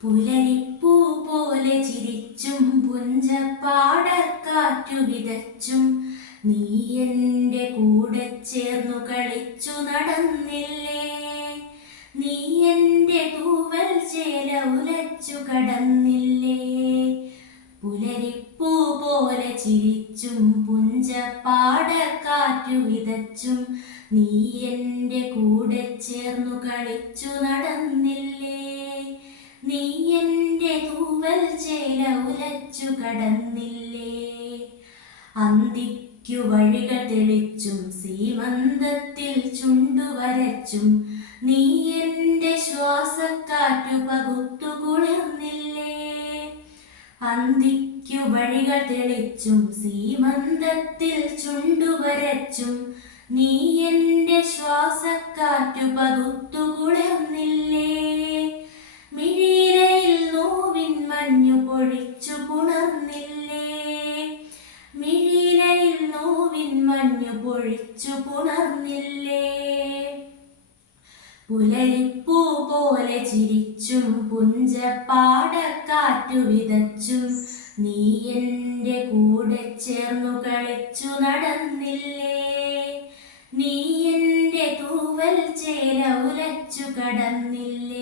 പുലരിപ്പൂ പോലെ ചിരിച്ചും പുഞ്ചപ്പാടക്കാറ്റു വിതച്ചും നീ എന്റെ കൂടെ ചേർന്നു കളിച്ചു നടന്നില്ലേ? നീ എന്റെ തൂവൽ ചേല ഉലച്ചു കടന്നില്ലേ? പുലരിപ്പൂ പോലെ ചിരിച്ചും പുഞ്ചപ്പാടക്കാറ്റു വിതച്ചും നീ എന്റെ കൂടെ ചേർന്നു കളിച്ചു നടന്നില്ലേ തൂവൽ ചേല ഉലച്ചു കടന്നില്ലേ? അന്തിക്കു വഴികൾ തെളിച്ചും സീമന്തത്തിൽ ചുണ്ടുവരച്ചും നീ എന്റെ ശ്വാസക്കാറ്റു പകുത്തു കുളിർന്നില്ലേ? അന്തിക്കു വഴികൾ തെളിച്ചും സീമന്തത്തിൽ ചുണ്ടുവരച്ചും നീ എന്റെ ശ്വാസക്കാറ്റു പകുത്തു പൊഴിച്ചു പുണർന്നില്ലേ? പുലരിപ്പൂ പോലെ ചിരിച്ചും പുഞ്ചപ്പാടക്കാറ്റു വിതച്ചും നീ എന്റെ കൂടെ ചേർന്നു കളിച്ചു നടന്നില്ലേ? നീ എന്റെ തൂവൽ ചേല ഉലച്ചു കടന്നില്ലേ?